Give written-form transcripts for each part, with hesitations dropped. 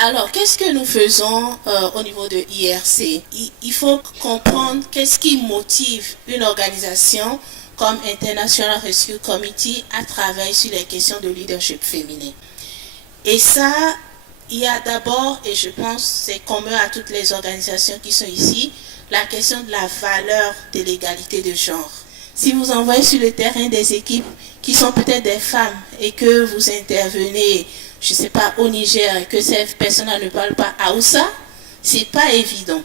Alors, qu'est-ce que nous faisons au niveau de IRC? Il faut comprendre qu'est-ce qui motive une organisation comme International Rescue Committee à travailler sur les questions de leadership féminin. Et ça, il y a d'abord, et je pense que c'est commun à toutes les organisations qui sont ici, la question de la valeur de l'égalité de genre. Si vous envoyez sur le terrain des équipes qui sont peut-être des femmes et que vous intervenez, je ne sais pas, au Niger, et que ces personnes ne parlent pas Haoussa, c'est pas évident.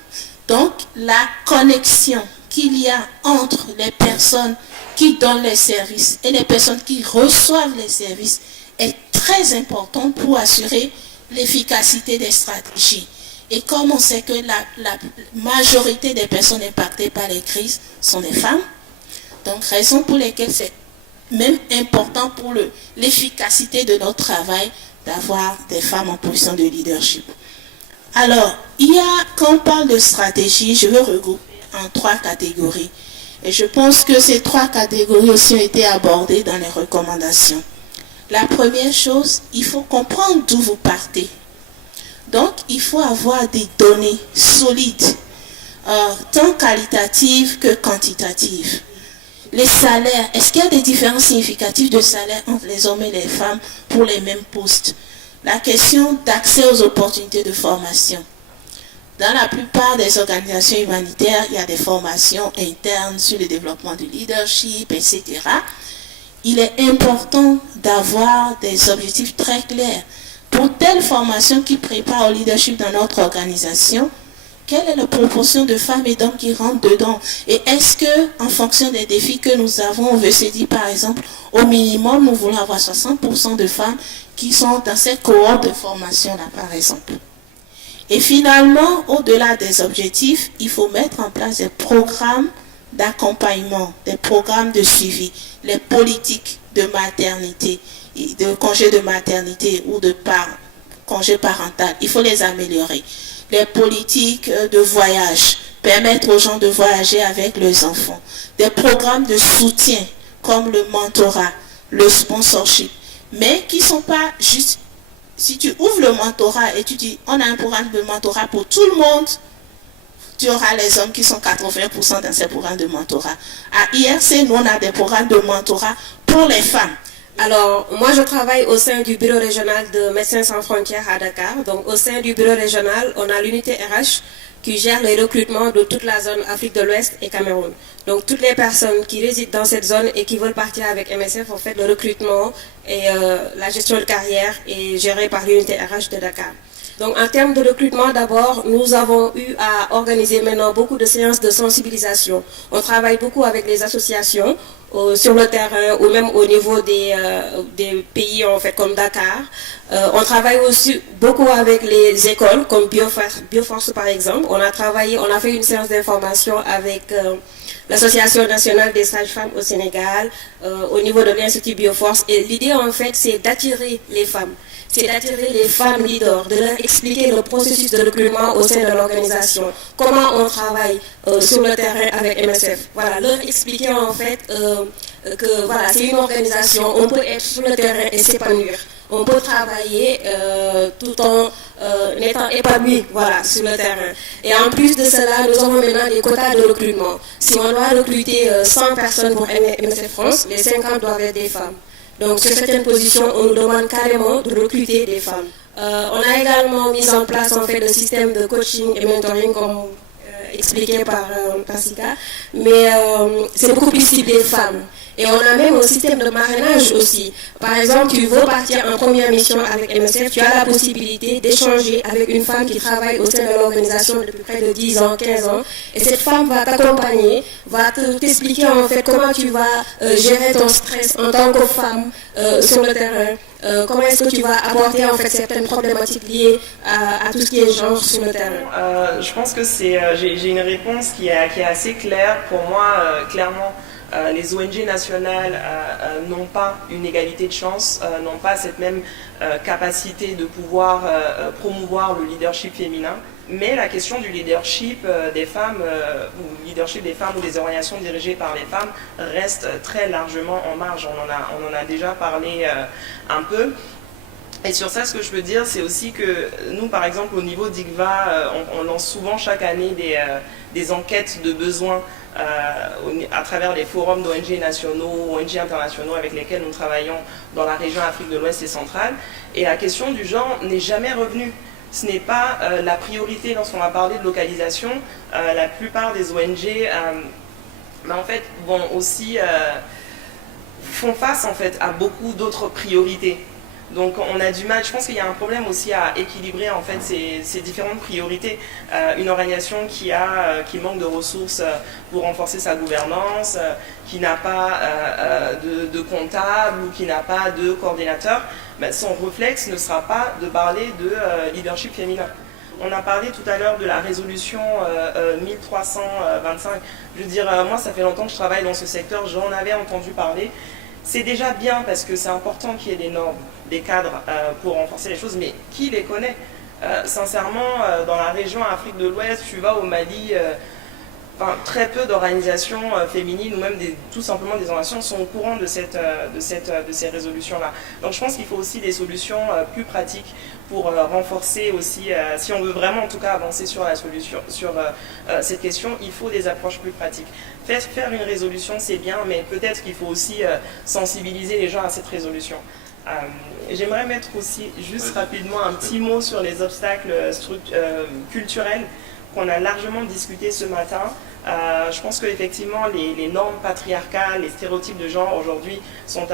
Donc, la connexion qu'il y a entre les personnes qui donnent les services et les personnes qui reçoivent les services est très importante pour assurer l'efficacité des stratégies. Et comme on sait que la majorité des personnes impactées par les crises sont des femmes, donc raison pour lesquelles c'est même important pour l'efficacité de notre travail d'avoir des femmes en position de leadership. Alors, quand on parle de stratégie, je veux regrouper en 3 catégories. Et je pense que ces 3 catégories aussi ont été abordées dans les recommandations. La première chose, il faut comprendre d'où vous partez. Donc, il faut avoir des données solides, tant qualitatives que quantitatives. Les salaires, est-ce qu'il y a des différences significatives de salaire entre les hommes et les femmes pour les mêmes postes? La question d'accès aux opportunités de formation. Dans la plupart des organisations humanitaires, il y a des formations internes sur le développement du leadership, etc. Il est important d'avoir des objectifs très clairs. Pour telle formation qui prépare au leadership dans notre organisation, quelle est la proportion de femmes et d'hommes qui rentrent dedans? Et est-ce que, en fonction des défis que nous avons, on veut se dire par exemple, au minimum, nous voulons avoir 60% de femmes qui sont dans cette cohorte de formation-là, par exemple. Et finalement, au-delà des objectifs, il faut mettre en place des programmes d'accompagnement, des programmes de suivi, les politiques de maternité, de congé de maternité ou de congé parental. Il faut les améliorer. Les politiques de voyage, permettre aux gens de voyager avec leurs enfants. Des programmes de soutien comme le mentorat, le sponsorship, mais qui ne sont pas juste... Si tu ouvres le mentorat et tu dis, on a un programme de mentorat pour tout le monde, tu auras les hommes qui sont 80% dans ces programmes de mentorat. À IRC, nous, on a des programmes de mentorat pour les femmes. Alors, moi, je travaille au sein du bureau régional de Médecins sans frontières à Dakar. Donc, au sein du bureau régional, on a l'unité RH qui gère les recrutements de toute la zone Afrique de l'Ouest et Cameroun. Donc, toutes les personnes qui résident dans cette zone et qui veulent partir avec MSF, en fait, le recrutement et la gestion de carrière est gérée par l'unité RH de Dakar. Donc, en termes de recrutement, d'abord, nous avons eu à organiser maintenant beaucoup de séances de sensibilisation. On travaille beaucoup avec les associations sur le terrain ou même au niveau des pays en fait comme Dakar. On travaille aussi beaucoup avec les écoles comme Bioforce par exemple. On a fait une séance d'information avec l'Association nationale des sages-femmes au Sénégal, au niveau de l'Institut Bioforce. Et l'idée en fait c'est d'attirer les femmes. C'est d'attirer les femmes leaders, de leur expliquer le processus de recrutement au sein de l'organisation, comment on travaille sur le terrain avec MSF. Voilà, leur expliquer en fait que voilà, c'est une organisation, on peut être sur le terrain et s'épanouir. On peut travailler tout en étant épanoui voilà, sur le terrain. Et en plus de cela, nous avons maintenant des quotas de recrutement. Si on doit recruter 100 personnes pour MSF France, les 50 doivent être des femmes. Donc, sur certaines positions, on nous demande carrément de recruter des femmes. On a également mis en place en fait le système de coaching et mentoring comme expliqué par Sika, mais c'est beaucoup plus ciblé femmes. Et on a même un système de marrainage aussi. Par exemple, tu veux partir en première mission avec MSF, tu as la possibilité d'échanger avec une femme qui travaille au sein de l'organisation depuis près de 10 ans, 15 ans. Et cette femme va t'accompagner, va t'expliquer en fait comment tu vas gérer ton stress en tant que femme sur le terrain. Comment est-ce que tu vas aborder en fait certaines problématiques liées à tout ce qui est genre sur le terrain? Je pense que j'ai une réponse qui est assez claire. Pour moi, clairement, les ONG nationales n'ont pas une égalité de chance, n'ont pas cette même capacité de pouvoir promouvoir le leadership féminin. Mais la question du leadership des femmes, ou des organisations dirigées par les femmes, reste très largement en marge. On en a déjà parlé un peu. Et sur ça, ce que je peux dire, c'est aussi que nous, par exemple, au niveau d'ICVA, on lance souvent chaque année des enquêtes de besoins à travers les forums d'ONG nationaux, ONG internationaux avec lesquels nous travaillons dans la région Afrique de l'Ouest et centrale. Et la question du genre n'est jamais revenue. Ce n'est pas la priorité lorsqu'on va parler de localisation. La plupart des ONG en fait, vont aussi font face en fait, à beaucoup d'autres priorités. Donc on a du mal, je pense qu'il y a un problème aussi à équilibrer en fait ces différentes priorités. Une organisation qui manque de ressources pour renforcer sa gouvernance, qui n'a pas de comptable ou qui n'a pas de coordinateur, son réflexe ne sera pas de parler de leadership féminin. On a parlé tout à l'heure de la résolution 1325. Je veux dire, moi ça fait longtemps que je travaille dans ce secteur, j'en avais entendu parler. C'est déjà bien parce que c'est important qu'il y ait des normes, des cadres pour renforcer les choses, mais qui les connaît? Sincèrement, dans la région Afrique de l'Ouest, tu vas au Mali, très peu d'organisations féminines ou même tout simplement des organisations sont au courant de ces résolutions-là. Donc je pense qu'il faut aussi des solutions plus pratiques pour renforcer aussi, si on veut vraiment en tout cas avancer sur la solution, sur cette question, il faut des approches plus pratiques. Faire une résolution c'est bien, mais peut-être qu'il faut aussi sensibiliser les gens à cette résolution. J'aimerais mettre aussi juste rapidement un petit mot sur les obstacles culturels qu'on a largement discuté ce matin. Je pense qu'effectivement les normes patriarcales, les stéréotypes de genre aujourd'hui sont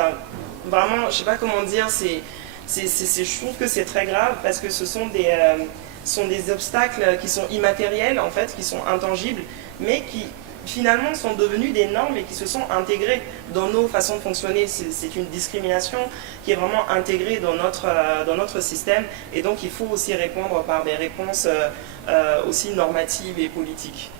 vraiment, je ne sais pas comment dire, je trouve que c'est très grave parce que ce sont des obstacles qui sont immatériels en fait, qui sont intangibles, mais qui finalement sont devenus des normes et qui se sont intégrées dans nos façons de fonctionner. C'est une discrimination qui est vraiment intégrée dans notre système et donc il faut aussi répondre par des réponses aussi normatives et politiques.